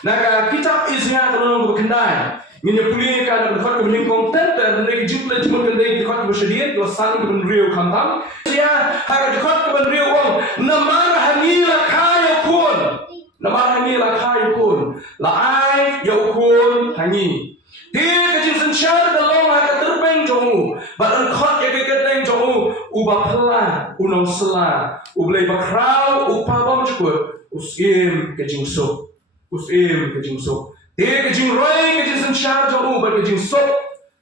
Naka kitab Isaiah tolong berkendai. Nginya puli kan dekat ke melingkong tenter dari jumlah cuma kendai dekat ke bersedia dua sang ke benriu kantam. Isaiah harga dekat ke benriu wong namar hanila kaya kun. Namar hanila kaya kun. Laai yau kun hangi. Dia kecil sensyar dalam harga terbang jongu. Badan kot ya keketeng jongu. Ubah pelan, unong selah. Ublay bakrau, upabam cukup. Usim kecil sok. Usim kecil sok. Dia kecil roy kecil sensyar jongu. Bar kecil sok.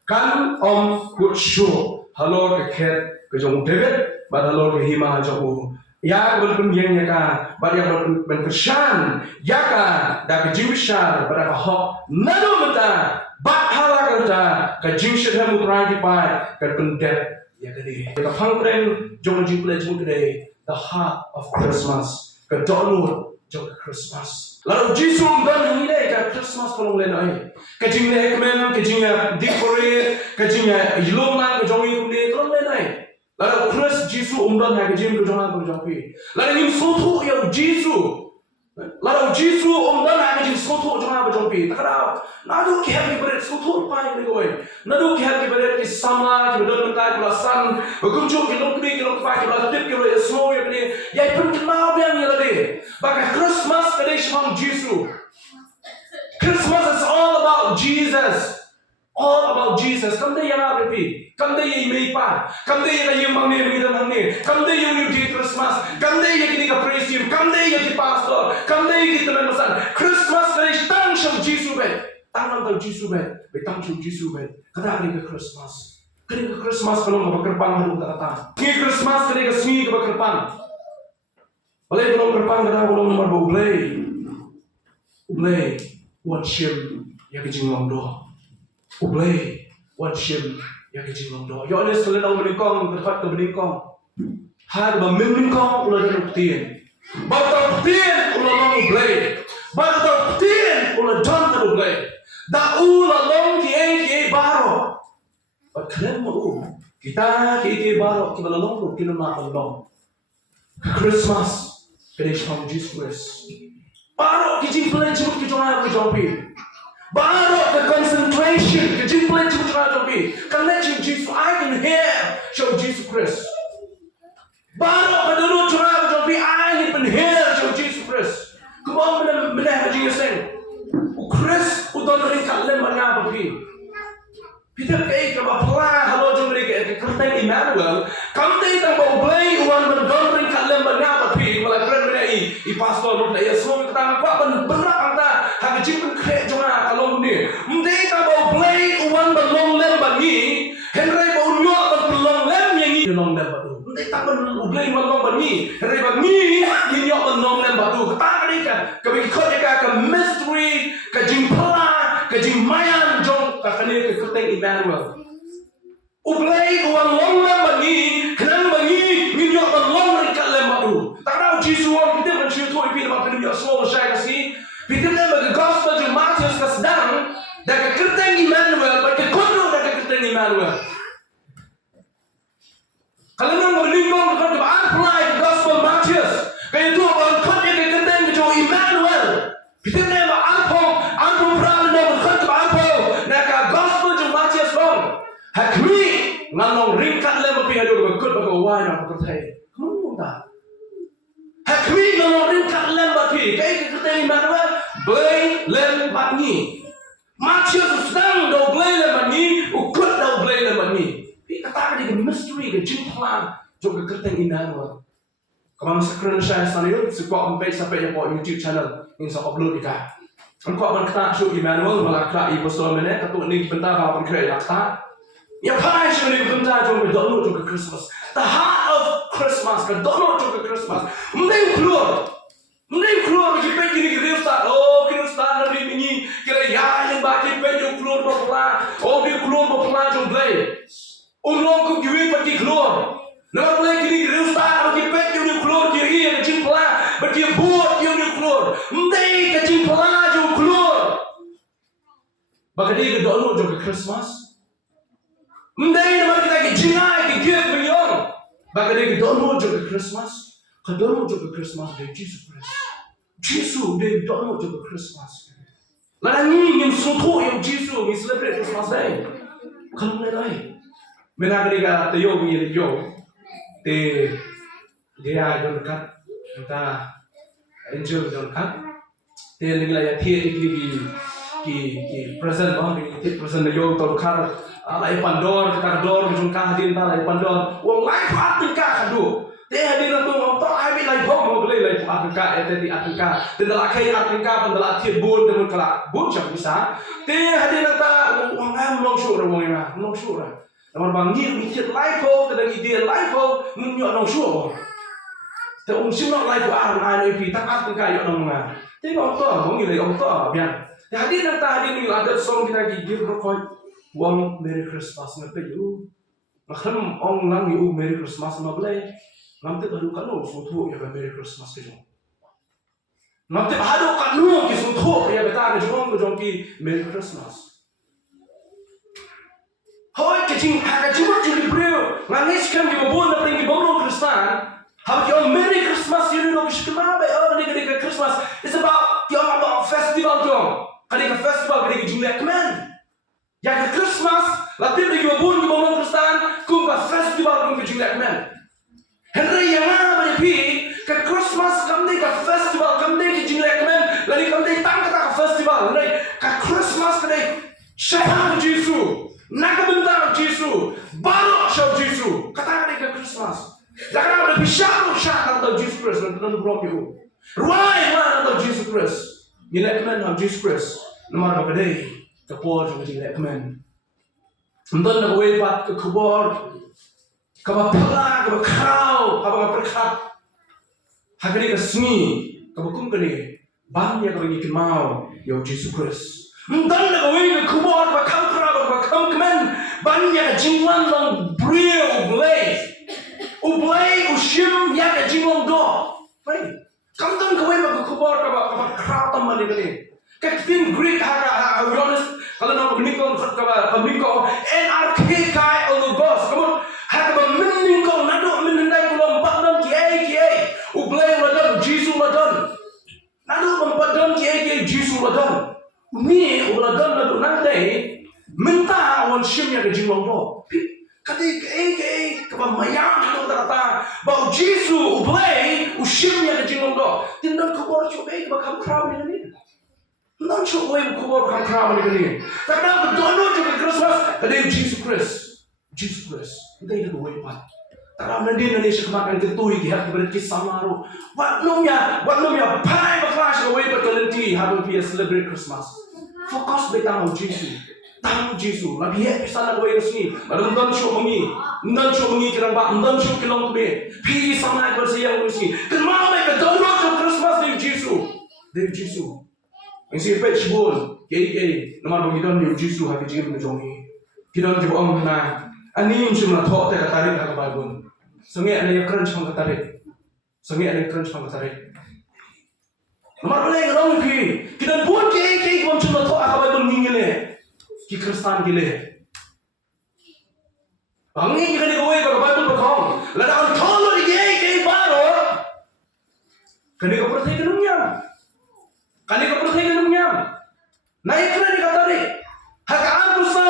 Kan om kutsyo. Halor keket ke jongu David. Bar halor ke hima jongu. Ya berpun yang ka, bar yang berkesan, ya ka, dah kejiwishar, bar hok, nado mata, bat hala kerja, kejiwishar hamu terang dipai, kerpendep, ya kadi. Kita pangpren jong jimple jong kadi, the heart of Christmas, kedonu jong Christmas. Lalu JISU dan ini ka Christmas pelong lenai, kejingnya ekmen, kejingnya decorate, kejingnya ilongan kejong ini pelong lenai. Lalu Chris JISU dan hari jim kejangan berjumpa. Lalu ini soto yang JISU. Lalu JISU dan hari jim soto jangan berjumpa. Tak ada. Nado kihat kibaret soto paling legoy. Nado kihat kibaret kisama kibaret mentai kelasan. Berkunjung kilokri kilokfai kibaret tip kibaret snow yang ini. Yang pun kenal yang yang lagi. Bahkan Christmas kadang semang JISU. Christmas is all about Jesus. All about Jesus. Come there, yang repeat. Come there, yang meipa. Come there, yang mangne mengidan hangne. Come there, yang di Christmas. Come there, yang kita praise Him. Come there, yang di pastor. Come there, yang kita memesan. Christmas dari tang sham JISU bet. Tang nang JISU bet. Betang sham JISU bet. Kada hari ke Christmas. Kada ke Christmas kalau ngapa kerpang hadu kata. Ngi Christmas kada ke smi ke kerpang. Balai belum kerpang kada belum nomor boleh. Boleh. Wan shim yang kejinglong doh. Ublay, wan shim yang kecil do. Yo ada sekali orang meningkong dekat ke meningkong. Har ba meningkong ulah dan tien. Batau tien ulah long ublay. Batau tien ulah don ke ublay. Da ulah long ki baro. Bat keren mo kita ki baro kita long kita nak long. Christmas finish from Jesus. Baro ki jimple jimut ki jona ki jompi. Baru the concentration, the jimple to try to be connecting Jesus. I can hear show Jesus Christ. Baru the no try to be I can hear show Jesus Christ. Come on, mana Jesus saying, Christ udon ring kalem mana bagi. Kita kay kapapla halo jom ring kay kerteng Emmanuel. Kamtay tang boleh uan udon ring kalem mana bagi. Malah keren mana i pastor lu dah semua kita apa benar anda hak jimpen kre jona kalong ni. Mendai tak boleh uan belong lem bagi. Henry bau nyok belong lem yang ni belong lem batu. Mendai tak boleh belong bagi. Henry bagi ni nyok belong lem batu. Kita ni kan kami kau ke mystery ke jimpla ke jimayan jong kakani ke kerteng Emmanuel. Ublay uang long lem bagi. Kenang bagi ni nyok belong ring kalem batu. Tak tahu JISU kita mencerita ipi dalam dunia semua saya kasih. Kita dalam gospel yang Matius kesedang dan kerteng Emmanuel, bagi kono dan kerteng Emmanuel. Kalau nak meningkong dekat apply gospel Matius, kaya itu orang kotnya ke kerteng ke Emmanuel. Kita dalam ampun peran dan dekat ampun nak gospel yang Matius long. Hakmi ngalong ringkat lem api hadu ke kot bagi wai nak percaya. Kamu tak? Hakmi ngalong ringkat lem api kaya kerteng Emmanuel. Blay lem bani. Matius sedang do blay lem bani, ukut do blay lem bani. Kita kata dia mystery ke jimplan juga kerteng Emmanuel. Kamu sekeren saya sangat suka sampai yang buat YouTube channel ini saya upload kita. Kamu akan kata show Emmanuel malah kata ibu soal mana kata ni bentar apa kerja laksa. Ya pai show ni bentar juga download juga Christmas. The heart of Christmas ke download juga Christmas. Mending keluar bagi pej ini kita start. Oh kita start dari ini kita yang bagi pej yang keluar berpelan. Oh dia keluar berpelan jom play. Long ku kiwi bagi keluar. Nama play ini kita start bagi pej yang keluar dia yang jim pelan. Bagi buat yang keluar. Mendai ke jim pelan jom keluar. Bagi dia ke download jom ke Christmas. Mendai nama kita ke jingai ke gift bagi bagi dia ke download jom ke Christmas. Download juga Christmas dari JISU Christ. JISU dia download juga Christmas. Lalu ni sungguh yang JISU ni celebrate Christmas Day. Kalau mulai, mana mereka tayo ni yo, te dia John kat, kita angel John kat, te lagi lah ya tiap ki present orang ki present yo tol kat, alai pandor kita dor John kat hadin alai pandor, wong lain pun kat kadu. Te hadin tu orang tak ada lain pun orang boleh lain kat, di kat, te dalam kaya kat, dalam tiap bun dengan kelak bun siapa bisa. Te hadin tu orang am long show orang yang long show orang. Namun bangir mikir life ho, kadang ide life ho, munyok long show. Te semua life ada pi tak ada kaya orang mana. Te orang tu, orang ini orang tu biar. Te hadin ni ada song kita gigi berkoi, wong Merry Christmas ngapai you. Macam orang lang you Merry Christmas ngapai. Nanti baru kanu foto ya Merry Christmas ke jong. Nanti baru kanu ki foto ya beta ke jong ki Merry Christmas. Hoi ke jing ha ke jing brio. Ngangis kan ki bon na pring ki bon Kristen. Have your Merry Christmas you know kishkama ba oh ni ke Christmas. It's about festival jong. Kali ke festival ke jing lekman. Ya ke Christmas latin ki bon Kristen kum ka festival kum ke jing lekman. Henry yang apa ni? Ke Christmas kami ke festival kami ke jinglek men, lagi kami tang ke festival, Henry ke Christmas kami syahang JISU, nak bentar JISU, baru syah JISU, kata ke Christmas. Jangan ada pisau syah atau JISU Christ nanti belum itu. Ruai mana atau JISU Christ, jinglek men atau JISU Christ, nomor berapa day, kepor juga jinglek men. Entah nak webat ke kubur. Kaba pala, kaba kau, kaba perkat. Hakani ka sungi, kaba kum kani, banya kaba ngikin mau, yo JISU Christ. Mentan na kawin ka kubor, kaba kam kara, kaba kam kemen, banya ka jingwan lang brio ublay. Ublay ushim ya ka jingwan do. Right? Kamtan kawin ka kubor, kaba kara taman ni kani. Katin Greek ha Jonas, kalau nak menikah kaba pemikau NRK kai olugos, kamu Hakaba mening kau nado menendai pulau empat dan kiai ublay ladan JISU ladan nado empat dan kiai JISU ladan ni ladan nado nanti minta awan shimnya ke jingwang do kati kiai kaba mayang itu terata bau JISU ublay ushimnya ke jingwang do tindak kubur coba kaba kam kram ni nang coba kubur kam kram ni karena bedono juga Christmas ada JISU Christ. Kita ini boleh buat. Taram nanti Indonesia kemakan ketui di hati berarti samaru. Wat nomnya, pai berkelas away berkelenti harus dia celebrate Christmas. Fokus betang JISU, tamu JISU. Nabi ya bisa nak away resmi. Baru ndan show mengi kerang bak, ndan show kilong kebe. Pi sama bersih resmi. Kenapa mereka download Christmas dari JISU. Yang si page bol, kiai nomor begitu ni JISU hati jim menjongi. Kita juga orang mana. Ani yung semua thok te katarik ha kababun. Sungai ani crunch pang katarik. Nomor lagi orang pi. Kita pun ke kon semua thok ha kababun ngile. Ki Kristen gile. Bangi kita ni kowe kababun bakong. Lada on tholo di ke baro. Kani ko percaya kenunyam. Naik kena ni katarik. Hakaan kusan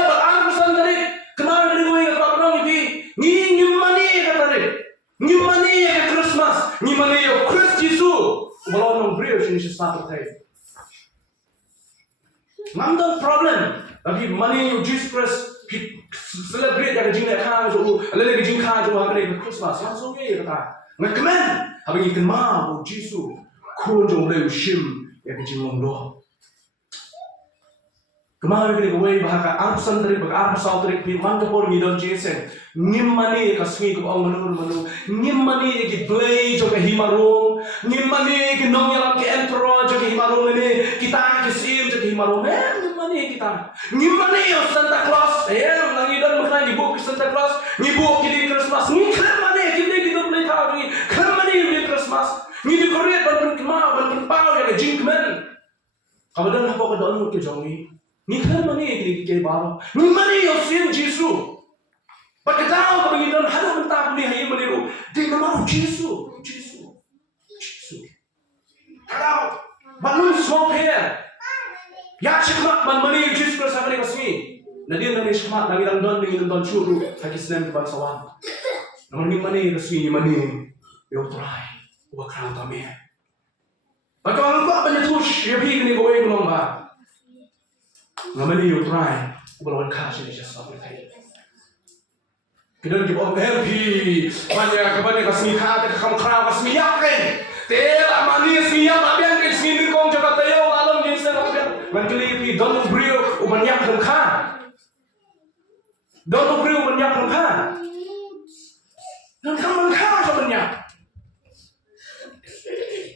tarik. Kemarin ni kowe Ngimani ya Christmas, ngimani ya Christ JISU. Walau nang brio sini satu tay. Ngamdan problem. Tapi money JISU Christ celebrate ya kejingnya kah jo, lele kejing kah jo hari Christmas langsung ya kata. Ngkemen, habis ikan mau JISU, kau jo boleh ushim ya kejing mongdo. Kemarin ni kowe bahaka arsan dari bahaka arsal dari firman kapor ngidon jesen ngimani kasmi ko ang manu ngimani ki play jo ke himarong ngimani ki nongyalam ke emperor jo ke himarong ni kita ki sim jo ke himarong ngimani yo Santa Claus langidon makna ni buk Santa Claus ni buk ki Christmas ni ngimani ki play ta ni ngimani ni Christmas ni di Korea ban pau ya ke jingmen kabadan apa ko don ke jongi ni mani ke baro ni mani yo sim JISU pagkatao kapag ito hado man ta ni hayi maniru di naman JISU kadao banun smoke here Ya shikmat man mani Jesus Christ amani kasmi. Nadia nami shikmat nami don churu hakisnem ban sawan. Namani mani kasmi mani yo try. Wa kran tami. Maka orang tua penyetush ya pi ni goe ngom ba. Ngamani yo try. Ubalawan kashi ni just stop it. Kidan ki om happy. Banyak kasmi kha ka kham khra kasmi yakin. Tel amani kasmi ya abian ke kasmi ni kong jaga tayo alam din sa abian. Menkelipi don brio ubanyak kham. Don brio ubanyak kham. Dan kham sebenarnya.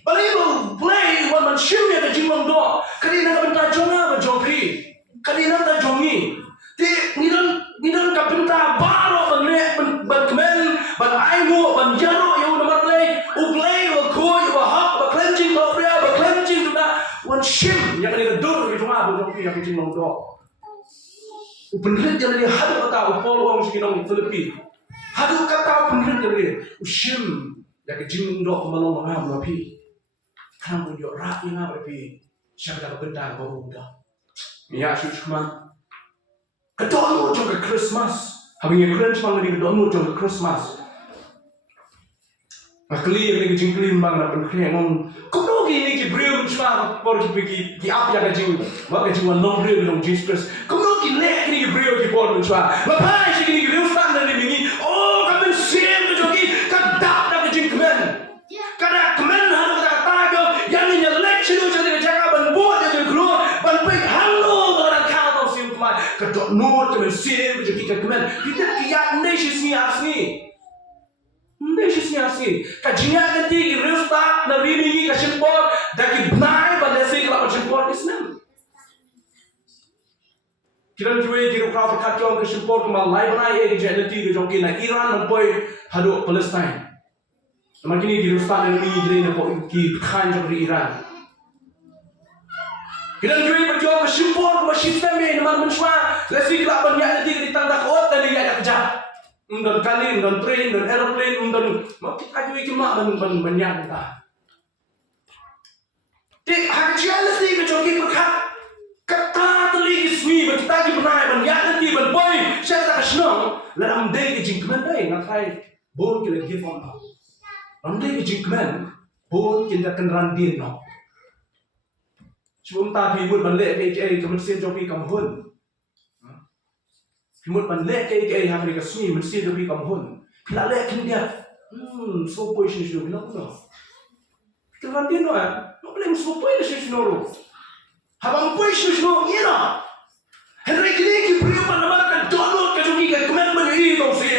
Balibu play wan man shimya ka jingmam do. Kanina ka benta jonga ba jongpi. Kanina ta jongi. Ti nidan ka benta baro ban kemen ban aimu ban jaro yo na play. U play wa koi wa hak ba cleansing ba bria ba cleansing da wan shim ya kanina dur ki jonga ba jongpi ya ka jingmam do. U penrit ya ni hadu kata u pol wong sikinong Filipi. Hadu kata penrit ya ni u shim ya ka jingmam do malong ngam ma pi. Kamu yo rak yang apa pi? Siapa dah benda baru dah. Ya cuma kedonu juga Christmas. Habisnya Christmas lagi kedonu juga Christmas. Makli yang jingkli bang nak pergi ngom. Kau ni ki brio cuma baru ki apa yang kau mak kau non brio dong Jesus Christ. Kau ki lek ni ki brio ki baru cuma. Lepas ni ki brio stand dari ni. Oh kau sen tu jogi kadap nak jingkmen. Kadap kemen harus yang ini election itu jadi jaga ban buat jadi keluar ban pek halo orang kau sim kemai kedok nur kemen sim jadi kemen kita kiat nation asni kajian nanti reustak nabi ni kasimpor daki benai pada sih kalau kasimpor Islam kita jual kira kau berkacau kasimpor kemal lain benai jadi nanti jongki na Iran nampoi haduk Palestine. Namun kini dirustak dan ini nak ki khan dari Iran. Kita juga berjuang kesimpul ke sistem ini namun mencuba. Lesi kita banyak nanti ditanda kot dan dia ada kerja. Undan kalin, undan train, undan aeroplane, undan. Mak kita juga cuma banyak kita. Tik hakikat lesi kejoki berkat. Kata teli kismi berkita di benar banyak nanti berboy. Saya tak senang. Dalam day kejingkeman day ngakai bon kita give on. Andai kejingkeman, pun kita akan randin no. Cuma tak hibur balik ke kemensian joki kamhun. Hibur balik ke hari kesini mensian joki kamhun. Bila lek dia, so position joki nak no. Kita randin no, no boleh so position no. Habang position no, ni no. Henry kini kibrio panama kan download ke joki ke kemen menjadi itu sih.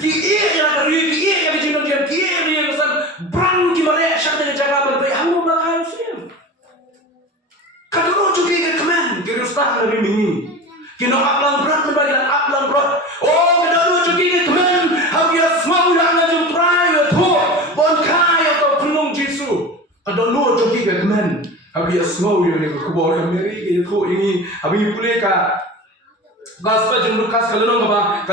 Ki yang kari, ki yang dijinong dia, ki yang brand ki mare syat dengan jaga berbaik hamu belakang film. Kadang juga ke kemen ki rustah nabi mini. Ki no aplang berat membagian aplang berat. Oh kadang juga ke kemen habis semua udah ngajum try tu bon kai atau penuh JISU. Kadang juga ke kemen habis semua udah ni kubur kameri ke tu ini habis pulih ka Gospel John Lucas kalau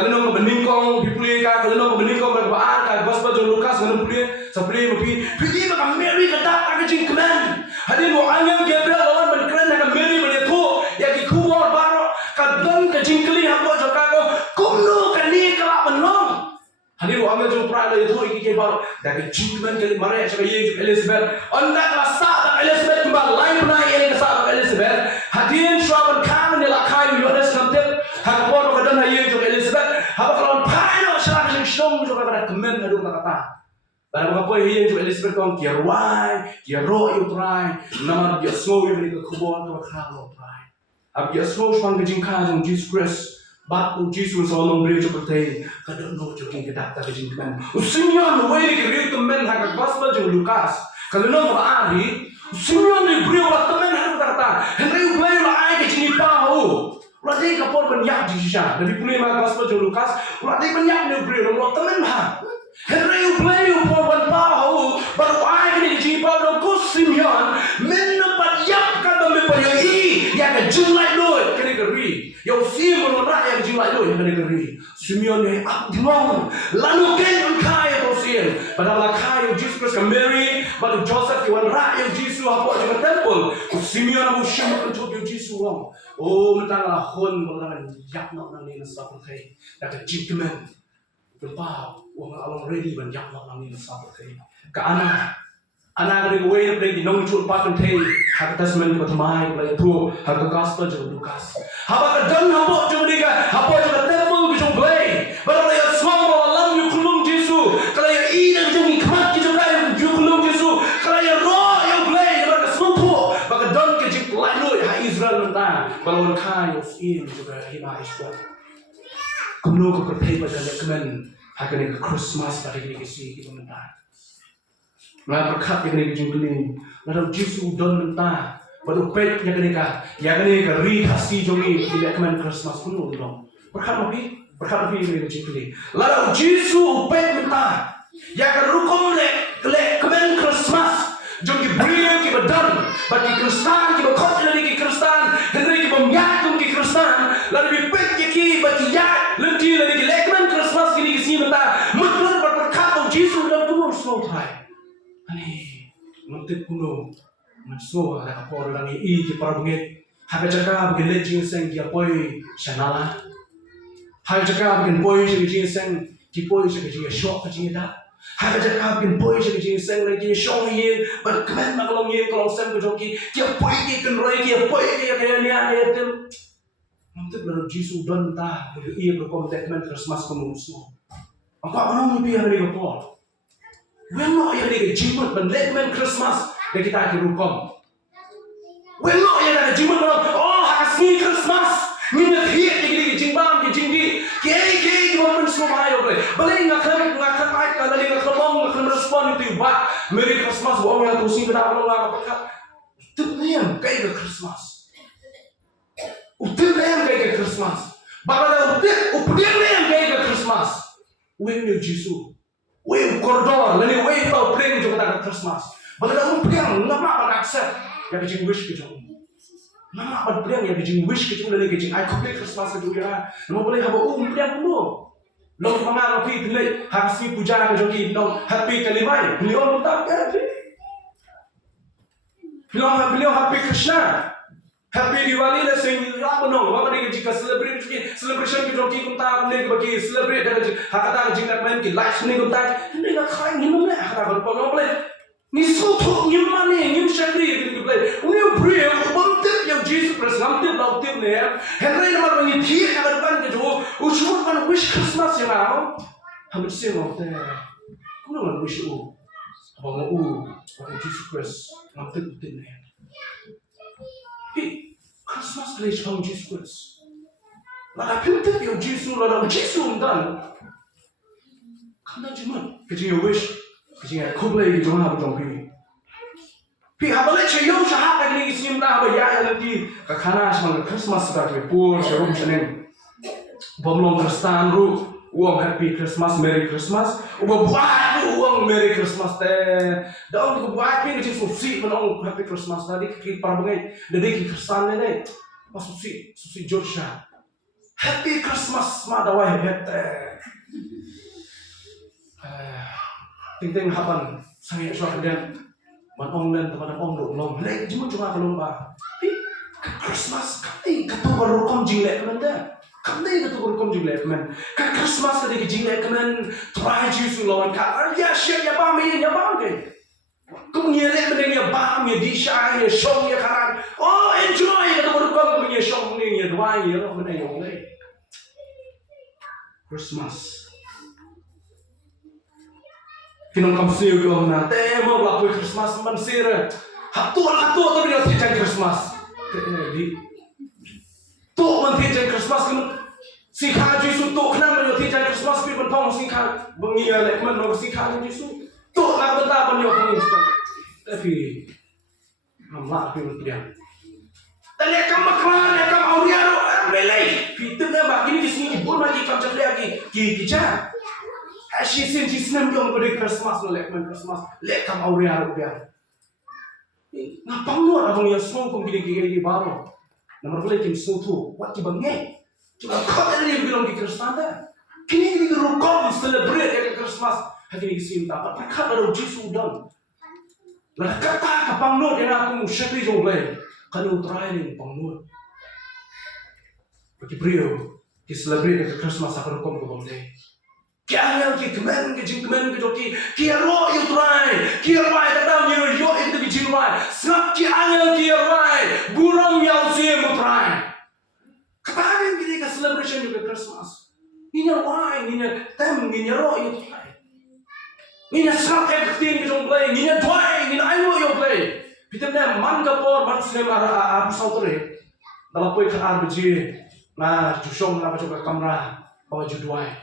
nong beningkong pipuli ka kalau nong beningkong berapa ka Gospel John Lucas kalau pulih pergi makan Mary kedak ka jing kemen hadir mo angel Gabriel lawan berkeren ka Mary berliatu ya ki kubur baru kadang ka jing keli habo joka ko kumno kani kala benong hadir mo angel John pra itu iki baru dari jing kemen kali mare sa ye Elizabeth anda klasa Elizabeth kembali lain pernah yang sa Elizabeth hadir syaban kan ni lakai Yohanes nanti hakpon kadang haye jo Elizabeth haba kalau paino sila kasi shom jo kada kemen adu kata para mga poy haye jo Elizabeth kong kia ro yo try nama dia so yo ni kubon to khalo try ab dia so swang gajing ka jong Jesus Christ bat u Jesus so long bri jo pertai kada no jo king kada ta gajing kemen usimyon way ni ri kemen ha Gospel jo Lucas kalau no ari usimyon ni bri wa kemen ha kata henry play la ai gajing pa ho Uladai kapor banyak jisya. Dari pulih mah Gospel John Lucas. Uladai banyak ni beri orang teman mah. Henry play upon one power. Baru ai ni jipa orang kusimyan. Menempat yap kata mempelai. yang jumlah loy kena keri. Yang film orang yang jumlah loy kena keri. Simeon yang abdong lalu kan kaya tosien. Padahal kaya Jesus Christ Mary, pada Joseph yang rakyat Jesus apa juga temple. Simeon abu syukur untuk Jesus wong. Oh mentanglah hon mengalan yak nak nang ni nasab kai. Dak jikmen. Berpau wong along ready ban yak nak nang ni nasab kai. Ka anak dari way dari nong chul pakan thei hak tasmen ko thamai ko tu hak gospel jo Lukas haba ka dan habo jo ni ka habo jo temple jo glay bara ya small alam yu khulum Jesu kala ya ina jo ni khat ki jo kai yu khulum Jesu kala ya ro yu glay bara ka small baka dan ke jik lai lo ha Israel nta balon kha yu in jo ka hima iswa kumno ko thei ba dan kemen hak ni Christmas pada ni ke si ki nta Mula berkat yang kena kejengkeling. Lalu Jisu don mentah. Baru pet yang kena ri kasih jongi di kemen Christmas penuh dong. Berkat lebih yang kena kejengkeling. Lalu Jisu pet mentah. Yang kena rukum le kemen Christmas. Jongi beriau ki badan. Bagi Kristan ki bakot lagi ki Kristan. Hendri ki bamyatum ki Kristan. Lalu pet ki bagi yak lenti lagi ki le kemen Christmas kini ki sini mentah. Betul berkat Jisu dan penuh semua thai. Ani mentip kuno manso ada kapor lang i ki parabungit haga jaga begin le jinseng ki apoi shanala haga jaga begin boy ji jinseng ki boy ji ki shop ji da haga jaga begin boy ji jinseng le ki shop ye bar kmen maglong ye kolong sem ko joki ki apoi ki kan roi ki apoi ki ya ni ya tem mentip lo Jisu don ta i ko komtekmen Christmas ko muso apa ono mi pi hari ko When not yang ni jimat benlekmen Christmas dan kita akan rukom. When not yang ada jimat oh hasni Christmas ni nak hiat yang ni jimbam yang jingdi kei bukan semua ayo boleh. Boleh ngakan baik kalau ni ngakan respon itu bah Merry Christmas buang yang tusi kita belum apa pekat. Itu yang kei ke Christmas. Itu yang kei ke Christmas. Bapak dah itu yang kei ke Christmas. When you Jisu. Wei koridor, lalu wei tau pring juga tak Christmas. Bagaimana pring, nama pada accept yang kecing wish kecing. Nama pada pring yang kecing wish kecing lalu kecing. I complete Christmas itu ya. Nama boleh haba pring dulu. Lalu pengaruh pi pilih harus puja ke joki, no happy kalimai. Beliau tak happy. Beliau happy Krishna. Happy Diwali le sing apa no apa ni jika celebration ki joki kunta ne bagi celebrate dengan hakata jingkat main ki live ni kunta ni nak khai ni mana hakata berpong boleh ni soto ni mana ni syakri ni boleh ni beri bentuk yang Jesus Christ ngambil lautip ni Henry nama ni dia akan depan ke jo ucapkan kan wish Christmas yang mau hampir semua tu kau wish abang Jesus Christ ngambil lautip ni Christmas kali jom Jesus Christ. Lada pintu yang Jesus, lada Jesus undan. Kanda cuma kecing wish, kecing kublai jom apa jom pi. Pi apa le cewek sahak lagi sim dah apa ya nanti kakana semang Christmas sebagai pur serum seneng. Bomlong Kristan ru. Uang Happy Christmas, Merry Christmas. Uang buat uang Merry Christmas teh. Dah untuk buat ni macam susi menang Happy Christmas tadi kita parabungai. Dari kita Kristan ni, mas susi Georgia. Happy Christmas, madawai hete. Ting hapan sangat suara dia. Manong dan tempat ong dok long. Lek cuma kelomba. Christmas kami ketua baru kom jilek mana? Kami itu berkom jilek man. Kan Christmas tadi jilek man. Try Jisu lawan kat. Ya siap ya bang ya bang ke. Kau nyelek mana ya bang ya disha ya show ya karan. Oh enjoy itu berkom punya show ni ya dua ya mana yang ni. Christmas. Kinong kamsiu ko na. Temo lapoy Christmas man sira. Hatu tu dia tijan Christmas. Tu tijan Christmas kan sikha Jisu tu kenapa dia tijan Christmas pi pon sikha bengia lek man no sikha Jisu tu nak benda pon yo pon tapi nama pi dia tadi kam auriaro belai pi tu na ba gini sini pun lagi kam cakap lagi ki cha ashi sin jisnam yo pada Christmas no lek man Christmas lek kam auriaro dia ngapang no abang ya semua kong gini baru Nama boleh kim suatu, wat kim bangeng. Cuma kau tak ada bilang di Kristen dah. Kini kita rukam celebrate yang Christmas. Hari ini kita dapat perkat ada JISU dan. Lalu kata kapangnud yang aku musyrik jomlay. Kalau try ni pangnud. Bagi beliau, kita celebrate yang Christmas aku rukam ke bangday. Kaya ki kemen ke jing kemen ke joki kia ro you try kia rai ta tao như yo into ki jing rai snap ki angel kia rai burong yau sie mu try kemarin kita ke celebration juga Christmas ini rai ini tem ini ro you try ini snap everything ke jong play ini dwai ini I know you play kita nem man ka por man sinem ara sautre dalam poi khar biji na jusong na baca kamera bawa judwai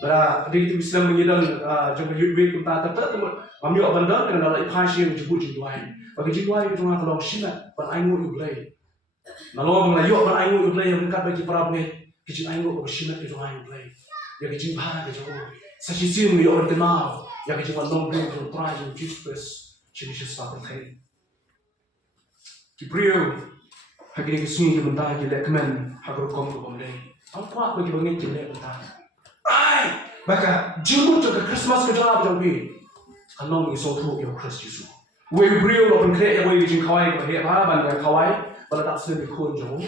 Bara di Islam mengidan jumpa yubi kita tetap kami abandon dengan dalam ikhlas yang jemput jumpai. Bagi jumpai itu nak kalau sini pada aingu iblay. Nalau mengayu pada aingu iblay yang dekat bagi para murid kecil aingu pada sini itu aingu iblay. Yang kecil bahana kecil sasisi mengiyu orang kenal yang kecil pada nombor yang terakhir yang Jesus jenis sesuatu lain. Kibriu hari ini kesini kita kita kemen hagur kom ke bangday. Apa bagi bangit jelek entah. Ai, maka jumpa juga Christmas ke dalam jambi. Kalau mengisau tu yang Kristus Yesus. Wei beriu lopen kerja wei jing kawai ke apa bandar kawai pada tak sendiri kun jom.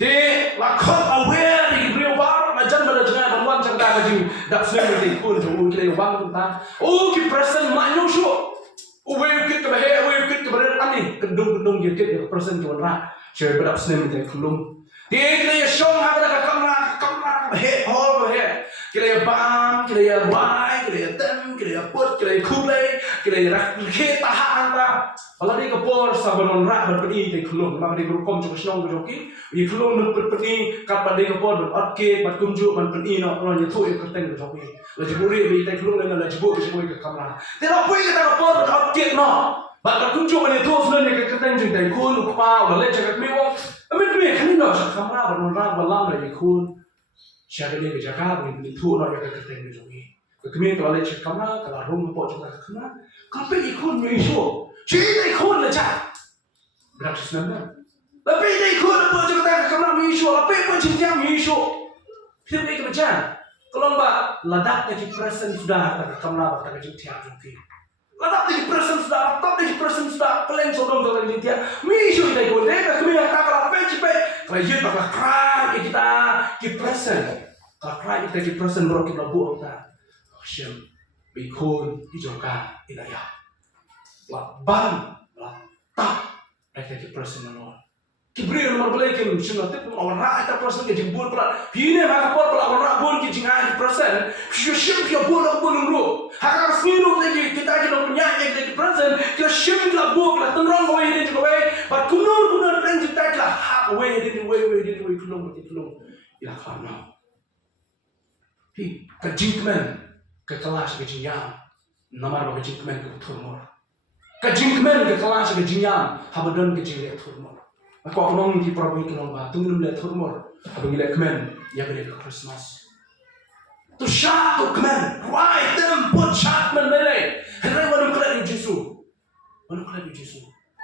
De lakot aware di beriu bar macam pada jangan bantuan cakap kajing tak sendiri kun jom kita bang entah. Oh ki present maknyo show. Wei kit ke bahaya wei kit ke badan ani kendung dia kit present ke mana. Saya berap sendiri kelum. Dia kena show ada kamera head hall head. Kena bang, kena wai, kena tem, kena put, kena kulai, kena rakyat tahan ta. Kalau dia kepor sabanon rak berpeni di kelum, maka dia berukom cukup senang berjoki. Di kelum berpeni kapan dia kepor berotke, berkunjuk berpeni nak orang yang tu yang kerteng berjoki. Lagi boleh di kelum dengan lagi boleh ke kamera. Dia apa yang kita kepor berotke nak. Bapak kunjuk mana tu sebenarnya ke kerteng jadi kun kepau, lalu cakap mewah. Amin kan ini nak kamera bernorak balam lagi kun. Siapa dia berjaga begini tu orang yang kerteng berjoki. Kemudian kalau lihat kamera, kalau rumah pun juga kamera, kalau pergi kun menyusul. Jadi ikut lecat, berapa sebenarnya? Tapi dia ikut apa juga tak kamera menyusul, apa pun cinta menyusul. Kita pergi macam, kalau mbak ladak lagi present sudah tak kamera tak cinta joki. Ladak lagi present sudah, tak lagi present sudah, kalian sodom tak lagi cinta menyusul kita ikut. Dia kemudian tak kalau cepet, kalau dia tak kerap kita present, kalau kerap kita present baru kita buat kita. Siapa ikut dijokan idaya. Bang, tak, mereka ke personal. Kibriu nomor boleh ke macam tu, orang rak itu person ke jemput pula. Ini maka pun pula orang rak pun ke jingan person. Siapa yang pun aku pun nunggu. Hak semua lagi kita aja nak punya yang lagi person. Kita siapa yang buat lah, tenang away ini juga away. But kunur plan kita lah hak away ini kunur. Ya kalau. Hi, kejingman, kekelas kejingan. Nama bagi kejingman keturmur. Kejingman ke kelas kejinyam, habadan kejinglet turmur. Aku orang di Prabu itu lomba, tunggu lihat turmur, abang lihat kemen, ya beli ke Christmas. Tu syak tu kemen, right them put syak men beli. Henry mana kelak di JISU,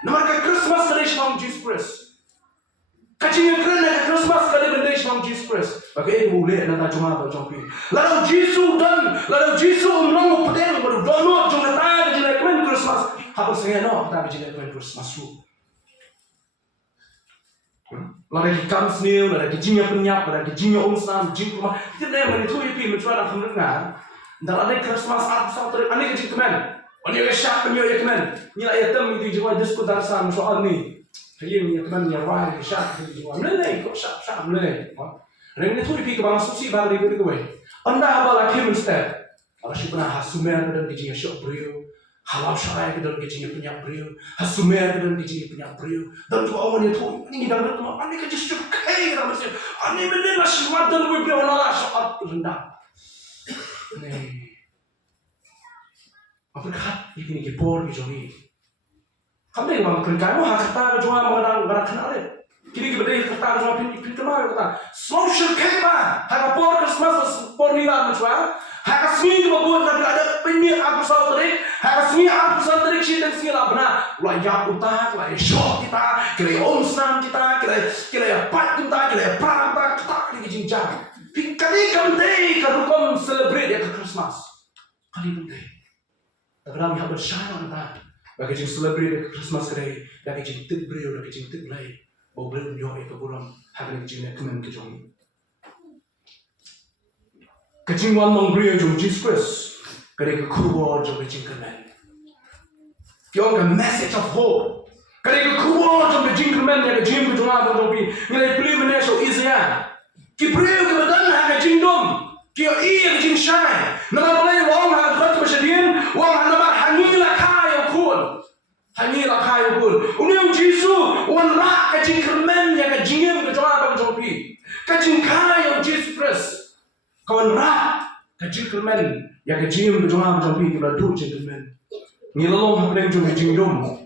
Nama ke Christmas dari Shang Jesus Christ. Kejingnya keren ke Christmas kali benda Shang Jesus Christ. Bagi ibu boleh nanti cuma berjumpa. Lalu JISU menang pedang baru download cuma tanya kejinglet kemen Christmas. Habis saya nak kita bicara tentang Christmas tu. Lagi kam snew, lagi jinya penyap, lagi jinya umsam, jing rumah. Kita dah menitu ipi mencuba nak mendengar. Dalam ada Christmas apa satu ane kecil kemen, ane kesyak penyok kemen. Nila yatem itu jiwa disku darsan soal ni. Saya ni kemen nyawai kesyak itu jiwa. Mulai kok syak mulai. Ane menitu ipi kebang suci balik itu kau. Anda apa lagi mesti? Kalau si pernah hasumer dan jinya syok beriu. Halal syai ke dalam kecilnya punya beriu, hasumer ke dalam kecilnya punya beriu, dan tu awalnya tu ini dalam tu, ane kecil cukup kaya kita mesti, ane benda nasi madan we beriu nala soal rendah. Nih, apa kat ini kebor ini. Kami memang kerja, hak kata cuma mengenal kenal deh. Kini kita kata cuma pintar kata social kema, hak por Christmas por nila macam. hakasmi mabun nak ada penyi aku saudari hakasmi aku saudari kita sini lah benar lah ya utak lah shock kita kira omsnam kita kira pat kita kira pra kita ni jinjang kali kami karukom celebrate ya Christmas kali kami tapi kami hampir syaitan kita bagi jing celebrate Christmas kira bagi jing tit brio bagi jing tit lay bau brio yo itu buram habis jing nak kemen kejong kejing wan mong brio jong Jesus Christ kira kekuat jong kejing kemen yang a message of hope kira kekuat jong kejing kemen ya kejing kejong apa jong pi nilai beli menesho Israel ki brio ke badan ha kejing dom ki iya kejing syai nama boleh wong ha khat bersedien wong nama hanila kaya kun hanila kaya kun uniung JISU wan ra kejing kemen ya kejing kejong apa jong pi kejing kaya Jesus Christ kawan ra kejing kemen ya kejing kejong apa jong pi kita tu kejing kemen ngilalong habreng jong kejing dom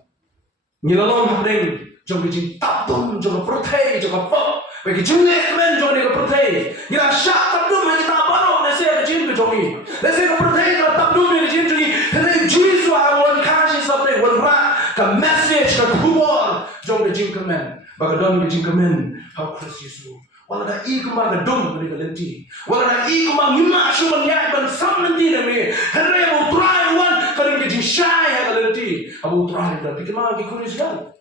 ngilalong habreng jong kejing tapum jong protein jong apa bagi jumlah kemen jong ni protein ngira syak tapum kita baru nasi kejing kejong ni nasi protein kita tapum ni kejing ni hari JISU awan kasih sampai wan ra ke message ke kubur jong kejing kemen bagi don kejing kemen how Christ JISU wala da i kuma ga dum ni ga lenti wala da i kuma ngima shuman ya ban sam nanti na me hari abu try wan kadang kejing syai ga lenti abu try da bikima ki kunis gan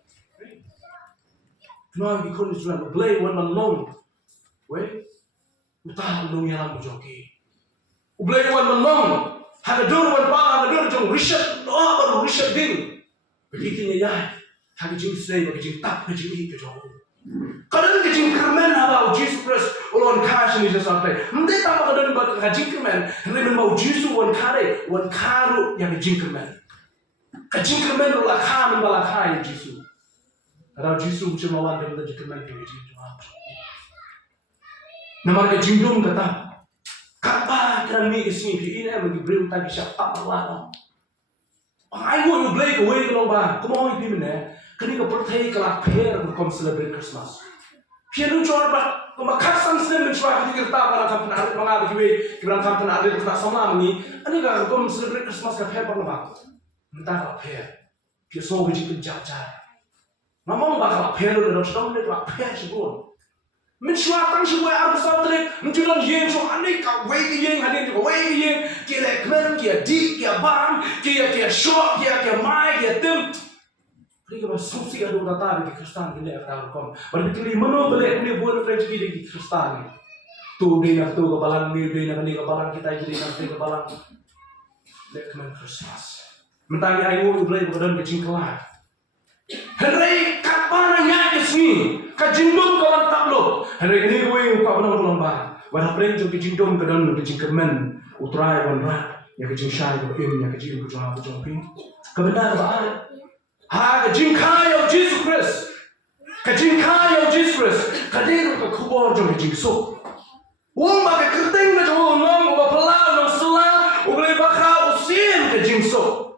Kenal di kunis gan blay wan malong we utah long yang joki blay wan malong haga dur wan pa haga dur jong rishat no ba rishat ding begitu ya haga jing say ba jing tap ba jing ke jong kadang kejing kemen about Jesus Christ ulon kasih ni sampai mende tak kadang ba kejing kemen remen mau JISU wan kare wan karu yang kejing kemen ulah khan bala khai JISU kalau JISU cuma wan dem kejing kemen ke kejing cuma nama kejing dum kata kapa kami kesini ini bagi beri tak bisa apa lah I want to break away kalau ba kamu mau ini mana kini kau percaya kalau fair berkom celebrate Christmas. Fair nu jual ba, kau makassan sendiri mencuba hati kita barang kampen arit mengalir kiwe, kibarang kampen arit kita sama ni. Ani kalau berkom celebrate Christmas kau fair pernah ba? Entah kalau fair, dia semua bijak jajar. Namang ba kalau fair lu dalam sedang ni kalau fair sebun. Mencuba tang sebui arus saudara, mencuba yang so ani kau wei yang ani kau wei yang kira kemen kira di kira bang kira short kira mai kira tem. Mereka bersusi ada orang di Kristen ini ada orang. Berarti mana boleh ini buat French di Kristen. Tu dia nak tu kebalan dia nak ni kebalan kita jadi nak kebalan. Lekman Christmas. Mentari ayu boleh berdan kecing kelar. Henry kapan yang kesini? Kajindum kawan tablo. Henry ini gue kau benar benar bah. Wadah French kajindum kedan kecing kemen utrai wanra. Ya kecing syai kemen ya kecing kujang pin. Kebenar bah. Kejing kaya Jesus Christ, kejing kaya Jesus Christ, kadang kita kubur jom kejing so. Uang bagi kerting ke jom uang, uang pelau, uang selang, uang bakal usim kejing so.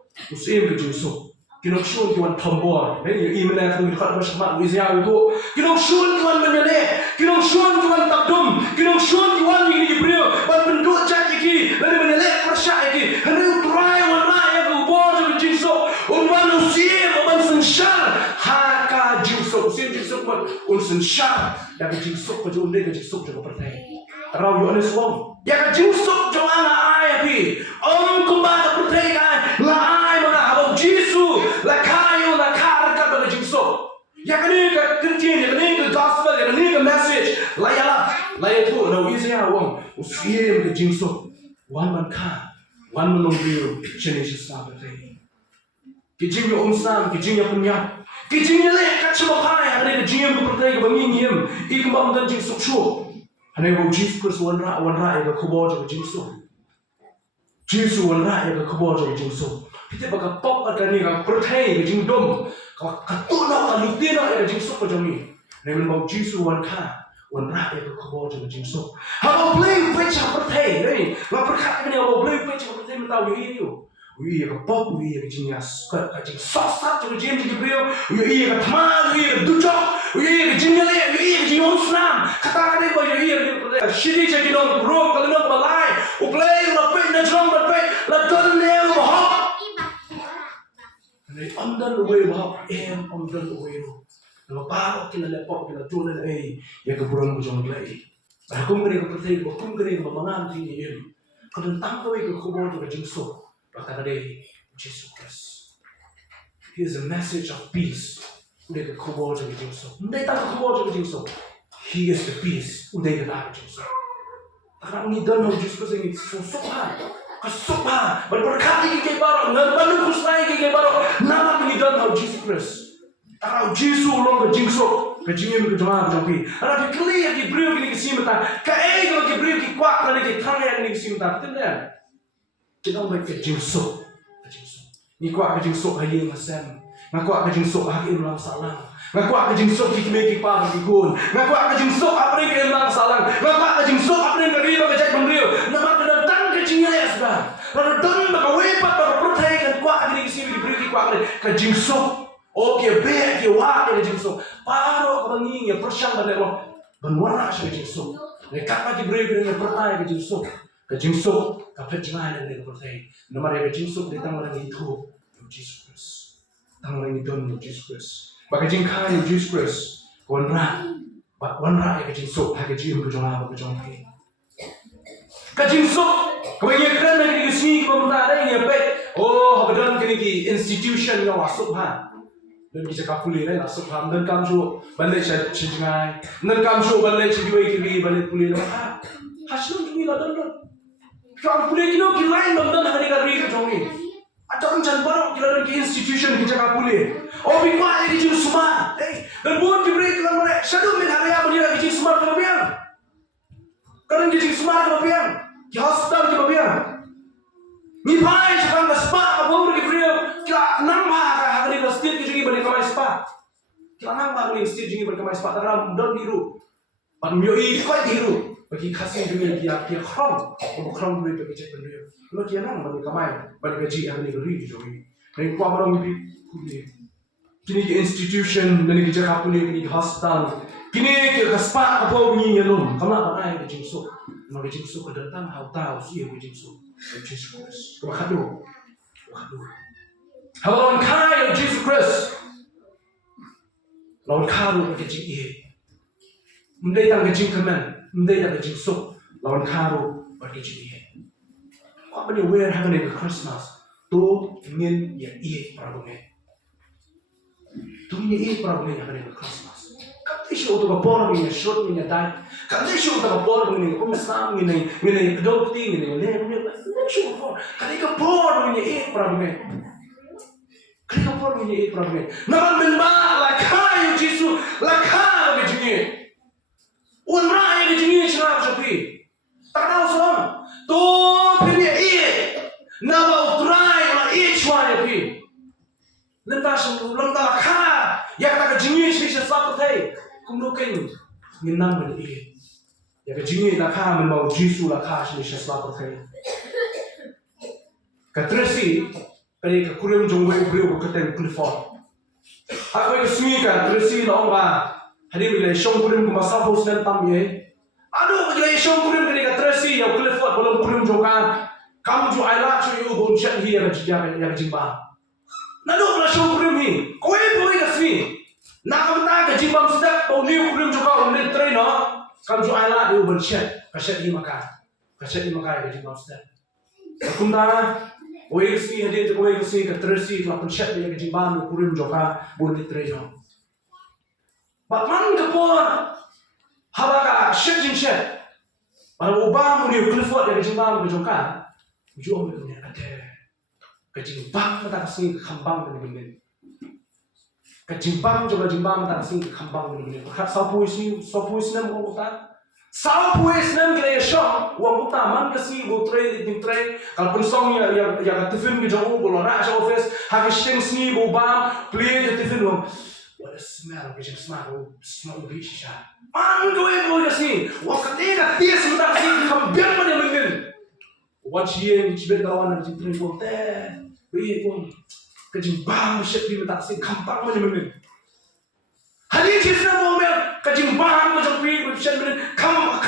Kino shun kiwan tambor, ni imena tu kita bersama Israel itu. Kino shun kiwan menyaleh, kino shun kiwan takdum, kino shun kiwan ini Jibril, ban penduk cak iki, lalu menyaleh persyak iki. Hendak try warna yang kubur jom kejing so. Uang usim syar haka jingsuk usin jingsuk mat unsun syar ya jingsuk ke jumde ke jingsuk juga pertai raw yo anes wong ya jingsuk jo ana ai pi kumbang pertai kan la ai mana abang JISU la kayu la kar ka ba jingsuk ya kani ka tintin ya kani ka gospel ya kani ka message la ya tu no isia wong usim ke jingsuk wan man ka wan man biru chene sa pertai kejing yang umsam, kejing yang punya, kejing yang leh kat cuma pai, ada kejing yang berpercaya kebangingim, ikembang dan jing suksu, ada yang Jesus Christ wanra yang kebawah jadi JISU wanra yang kebawah jadi jingsu, kita bakal pop ada ni kan percaya kejing dom, kalau katuna kalutina yang jing suk kejami, namun bau JISU wanra yang kebawah jadi jingsu, apa boleh baca percaya ni, apa perkata ni apa boleh baca percaya mentahu ini tu. Iya ka pop, iya ka jinyas, ka jing sosat, ka jing Jibril, iya ka teman, iya ka dujok, iya ka jinyale, iya ka jing Islam. Kata-kata ba iya ka shidi jadi dong bro, kalau nak balai, uplay rapi na Ondan away bahau ondan away lo. Nama baru kita lepok kita tulen ya keburan bujang lagi. Aku mungkin aku percaya aku mungkin memangan tinggi ini. Kau tentang kau itu kubur tu kejengso. Bahkan ada Jesus Christ. Here's a message of peace. Udah ke kubur tu kejengso. Udah tak ke kubur tu kejengso. He is the peace. Udah ke tak kejengso. Karena ini dan Jesus Christ ini susah. Kasupah, berberkati kita baru, ngebantu kusnai kita baru. Nama ini dan Jesus Christ. Kalau JISU long ke jingsok, ke jingin ke jemaah berjampi. Kalau dikelihat di beriu kini kesimta, kae kalau di beriu ki kuat kalau di thang kini kesimta, betul tak? Kita mau ke jingsok, ke jingsok. Ni kuat ke jingsok hari masam, nak kuat ke jingsok hari ulang salang, nak kuat ke jingsok ki meki pa berikun, nak kuat ke jingsok apa yang ke ulang salang, nak kuat ke jingsok apa yang dari lo ke cek beriu, nak ke datang ke jingin sudah. Lalu dan makawepat berpercaya kan kuat kini kesimta di beriu ki kuat ke jingsok. Okay, baik ke wah ke jingsok. Paro kebangi yang persyang pada lo berwarna ke jingsok. Lekat lagi beri dengan pertanyaan ke jingsok. Ke jingsok, ke perjangan dengan pertanyaan. Nama dia ke jingsok datang orang itu Jesus Christ. Datang orang itu Jesus Christ. Bagi jingkai Jesus Christ. Wanra ke jingsok. Ke jim ke jomah ke jomah. Ke jingsok. Kebangi keren lagi di sini kebangi ada yang baik. Oh, kebetulan kini institution yang masuk ha. Dan kita kapuli lah, nasib ham dan kamju balik cijngai, dan kamju balik ciduai kiri balik puli lah. Hasil tu ni lah dan. Kalau puli kilo kilain dan hari kali itu jongi. Ada orang baru kilo dari institution kita kapuli. Oh bikwa ini jadi semua. Dan buat diberi kita mana? Shadow ni hari apa dia jadi semua kebabian. Karena jadi semua kebabian. Di hospital kebabian. Ni pai sekarang dah spa apa pun diberi. Kita nampak hari dah setiap kita balik kamai spa. Kita nampak hari setiap kita balik kamai spa. Tapi dah biru. Pan mioi kau biru. Bagi kasih dunia dia kram. Kram duit bagi cek dunia. Kalau dia nang balik kamai balik gaji hari beri di jogi. Tapi kau orang ni kini ke institution dan kita kapuli kini hospital. Kini ke spa apa bunyi nyelum. Kamu nak apa yang jingsuk? Mau jingsuk kedatang tahu sih yang jingsuk. Jesus Christ. Waduh. Lawan kai Jesus Christ. Lawan karu ke jing ie. Mendai tang ke jing kemen, mendai tang ke jing sok. Lawan karu ke jing ie. Kau bani aware hagan ke Christmas. Tu ingin ya ie prabuge. Tu ingin ie prabuge hagan ke Christmas. Kasi siya ito kapor niya short niya dai. Kasi siya ito kapor niya kumisam niya adopting niya. Kasi kapor niya prabuge. Kasi kapor niya prabuge. Naman benba lakay JISU lakay begini. Unra yang begini siapa sepi. Tak tahu soal. Tu punya nama utrai lah chua ya pi. Lentas lakay. Yang tak begini sih sesuatu tay. Kumlukin minang beri. Ya kejini lakah membawa JISU lakah sini sesuatu tay. Katresi kali kekurim jongwe beriu berkata Clifford. Aku kesui katresi lomba hadir bila syong kurim kumasa bos dan tamye. Aduh bila syong kurim kali katresi yang Clifford belum kurim jokan. Kamu ju ayla cu you bon chat hi yang jimba. Nado bila syong kurim hi. Kowe boleh kesui. Nak kata ke jimbang sedap bau liu kurim juga ulit train no. Kamu ju ayla dia bon chat kaset hi makan. Kaset hi makan ke jimbang sedap. Kumda Oye si hadir tu oye si katresi lapan chat dia ke jimbang kurim juga ulit train no. Batman kapor habaka chat. Kalau ubah mu dia Clifford dia ke jimbang ke juga. Jual dia ada. Ke jimbang mata kasih kambang ni. Kejimbang coba jimbang tak sing kambang ni. Kat sapu isi nam uang uta. Sapu isi nam kira syok uang uta man kasi botre di tre. Kalau pun song yang katifin ke jauh boleh nak asal office. Hak sting sini bobam play katifin uang. What a smell, which is smell rich sha. Man go boleh kasi. Uang ketiga tis mata kasi kambang mana mungkin. Watch yang cibet kawan yang cintri bote. Beri pun. Kejimbang syek di mata sing kampang macam ni. Hari JISU momen kejimbang macam ni syek ni kampang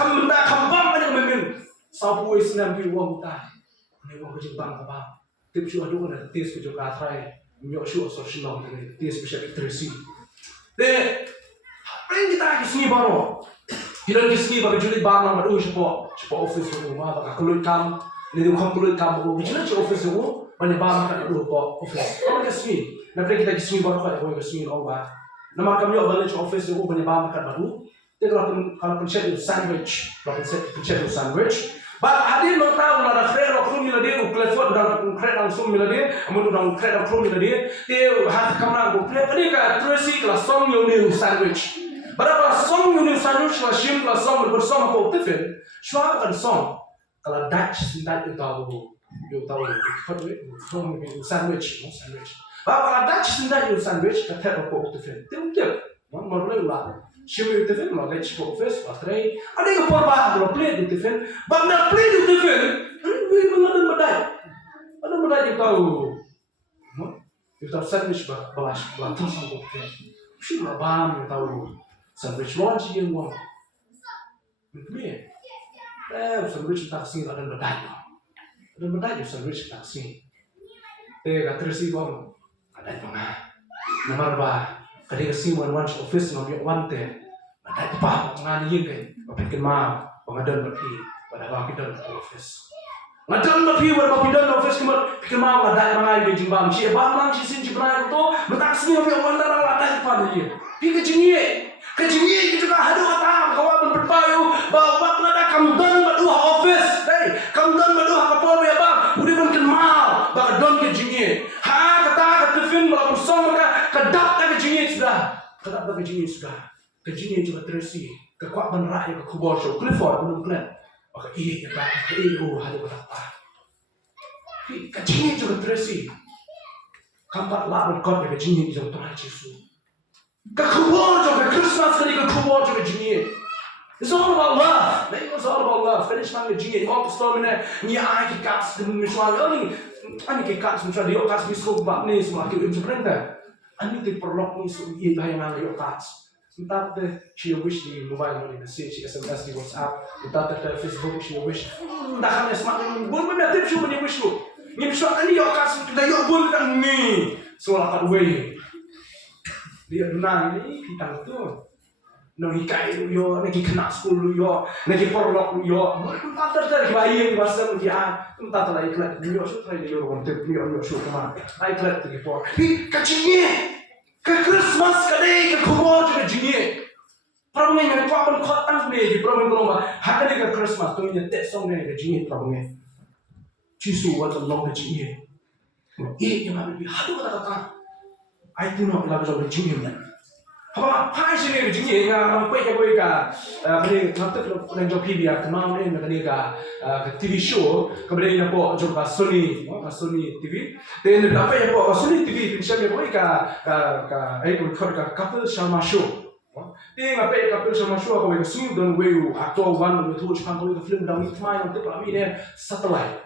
macam ni. Sapu Islam di uang kita. Ni uang kejimbang apa? Tiap cuaca ada tes kerja katrai. Nyok shu social ni, dia special literacy. De, apa yang kita kisah baru? Kita kisah baru jadi bang nama tu siapa office tu, apa kalau kam, ni tu kam kalau kam, kita office tu, banyak bang kan tu office. Kalau kisah, nanti kita kisah baru kalau kisah orang. Nama kami orang balik office tu banyak bang kan baru. Dia kalau pencet sandwich, kalau pencet sandwich. But hadin lo tahu nada kredit oknum mila dia, uklefot dan kredit langsung mila dia, amun dan kredit oknum mila dia, dia hat kamera go kredit dia ka tresi kelas song new sandwich. Berapa song new sandwich kelas shim kelas song bersama kau tiffin, shwa kan song kalau Dutch itu tahu sandwich. Kalau Dutch itu sandwich kata kau tiffin, tiap mau ulang. Shimmy tiffin, mau let's go first, patrai. Ada yang perbah kalau plate tiffin, bangda plate tiffin, ini ada medai kita tahu, kita tahu sandwich balas terus aku tiffin, sih bang kita tahu sandwich lunch yang wang, ni, sandwich taksi ada medai sandwich taksi, tega tersi bang, ada yang nomor bah. Kadang kasi lunch office ngambil wante, ada apa ngani kan, pakai mau, pengadaan berpi, pada pakai office. Ngadang berpi, pada pakai office kemat, pakai mau ada mangai di jimbang, siapa lang si sinci benar itu, bertaksi ngambil wante orang ada apa dia. Pi kejinye kita kan ada kata, kawan berpayu, bawa nada kamdan berdua office, kamdan berdua kapal ya bang, udah mungkin mau, bagadon kejinye, kata film kalau bersama kedap sudah, kejinye juga tersi, kekuatan rakyat kekubur show, Clifford belum plan, maka iya kita, ada berapa, kejinye juga tersi, kampat lawan kau kejinye juga tuan JISU, kekubur juga Christmas kali kekubur juga kejinye. It's all about love. It's all about love. Finish man kejinye, orang Islam ni ai kikas misalnya ni, ani kikas misalnya dia kikas misalnya bab ni semua kita implementer. Ani perlu ni so ia bayangan yo kikas. Entah deh, she wish di mobile ni, si SMS di WhatsApp, entah deh Facebook she wish. Dah kan semakin bun mana tip show ni wish lu. Ni misalnya ani yo kikas kita yo bun kan ni. Soal apa way. Dia benar ni kita tu. Nang ikai yo, nagi kena school yo, nagi porlok yo, entah terjadi bayi yang bahasa dia, entah terlalu iklat yo, so terlalu yo orang tep yo so kemana, iklat tu por. Hi kacingnya, ke Christmas kadai ke kubur juga jingnya. Problem yang apa pun kotang ni, problem kalau hak ni ke Christmas tu ni tet song ni ke jingnya problemnya. JISU was long ke jingnya. Yang apa lebih hadu kata, I do not love the jingnya. Apa sih ni begini? Yang kue ka, kini nanti kalau yang joki dia kemau ni, kini ka TV show, kemudian yang po juga Sony TV. Dan apa yang po Sony TV, misalnya kue ka couple sama show. Dia apa couple sama show, kau swing dan kue aktor one, kue tu cakap kue film dah mitmai, nanti kami ni satellite.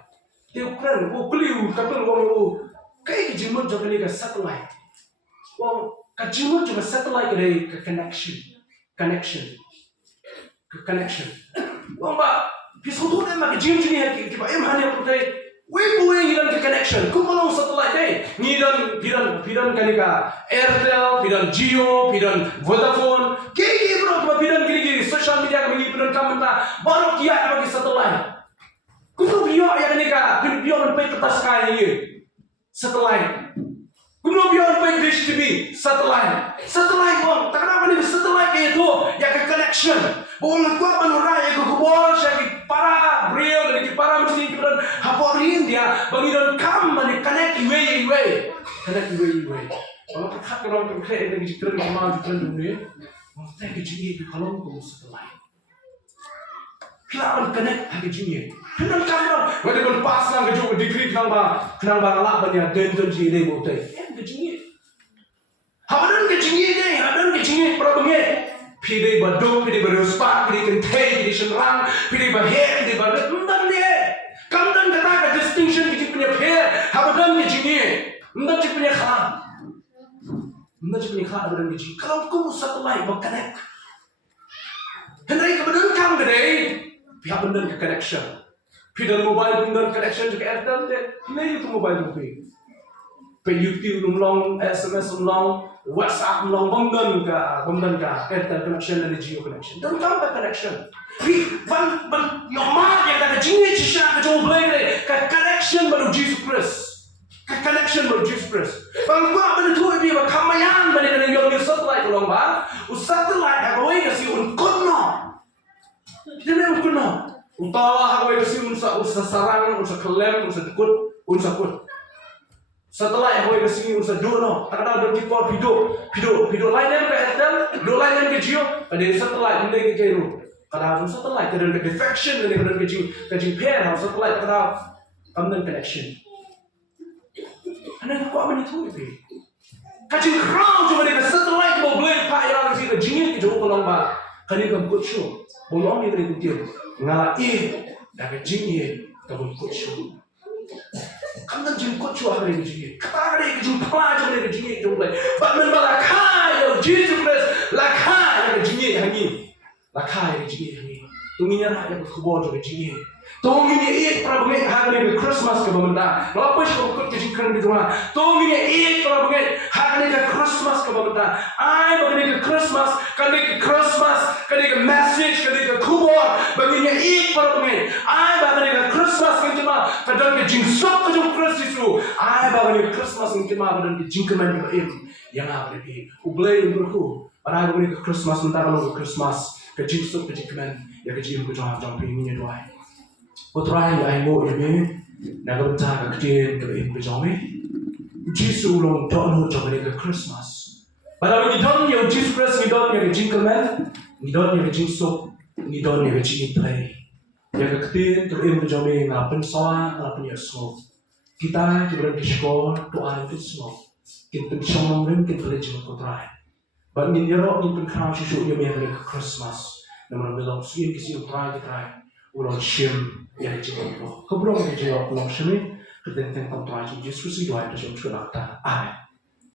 Dia keren, kue kuliu couple kau kayak jimat juga ni ka satellite. Wow. Kajimut juga satellite dari connection. Wah, pisau tu ni mak jim ni hati, kita hanya pergi, boleh hilang ke connection. Kau malam satellite deh, hilang kan Airtel, hilang Jio, hilang Vodafone, kiki bro, hilang kiri social media kami hilang kamera, baru kia bagi satellite. Kau biar yang ni biar sampai kertas kaya satellite. Kemudian biar baik dish TV, satellite bang, tak kenapa ni satellite itu, yang ke connection, bukan kuat manusia yang ke kubur, yang ke para real, yang ke para mesti kemudian haporin dia, bagi dan kam, bagi connect way. Kalau kita orang kerja yang kita kemana kita dulu, mesti kita kalau kita satellite. Kita connect hari ini. Kita kamera, kita pun pas nang kejual degree kenang lah banyak dan jadi boleh. Kejingi, hadan kejingi problemnya. Pidai badung, pidai beruspak, pidai kentai, pidai senrang, pidai bahaya, pidai barat. Entah dia, kamdan kata distinction kita punya pair, hadan kejingi, entah kita punya kham, hadan kejingi. Kalau kau satellite berconnect, hendak kemudian kam kedai, pihak benar ke connection, pidai mobile benar connection juga Airtel deh, ini itu mobile mungkin. YouTube long, SMS long, WhatsApp long, banggan ka, airtel connection and Geo connection. Don't come the connection. But your mind yang ada jinnya cisha ke jauh boleh ke connection baru Jesus Christ. Connection baru Jesus Christ. Kalau gua benda tu dia kamayan benda dengan yang satellite long ba, satellite agawai kasi unkut no. Kita ni unkut no. Utawa agawai kasi unsa sarang, unsa kelem, unsa tekut, unsa kut. Satellite agawai kasi unsa do no. Kadang-kadang dia call video line yang ke airtel, video line yang ke Geo, ada satellite benda ke Geo. Kadang-kadang satellite kadang ke defection, kadang ke pair, satellite kadang connection. Ano ko amin ito eh. Kacing crown cuma dia satellite mau boleh pak yang kasi kajingin ke jauh kolong ba. Kani kam kutsyo. Bolong ni kani kutil. Ngala dah kajingin kabul kutsyo. Kamdan jing kutsyo hari kajingin. Kari kajing pelajar ni kajingin jauh boleh. But men balakai yo Jesus Christ lakai yang kajingin hangi. Lakai kajingin hangi. Tunginya nak yang kubur juga kajingin. Tunggu ni para pengen hari ni Christmas ke benda. Apa sih kau ikut kejikan di rumah? Tunggu ni para pengen hari ni Christmas ke benda. Ay bagi ni Christmas, kali Christmas, kali message, kali kubur. Bagi ni para pengen. Ay bagi ni Christmas kan cuma kadang ke jingsok ke jom Kristus tu. Ay bagi ni Christmas kan cuma kadang ke jingkeman ke yang apa ni? Ublay berku. Para bagi ni Christmas mentara lo Christmas ke jingsok ke jingkeman ya ke jing ke jom pengen doai. Potrai ai mo ini nak bercakap kecil ke berjami. JISU long DOHNUD jami ke Christmas. Pada ni don yang Jesus Christ ni don yang jingkeman, ni don yang jingsok, ni don yang jingplay. Yang kecil ke berjami ngapen sawa, ngapen Yesus. Kita juga diskor doa itu semua. Kita semua orang kita boleh jemput potrai. But ni yerok ni pengkau JISU yang ke Christmas. Namun belum sih kisi potrai kita. Ulang shim yang jemput. Kebetulan kita jawab ulang shim. Kita tentang potrai JISU sih doa itu jemput kita. Amin.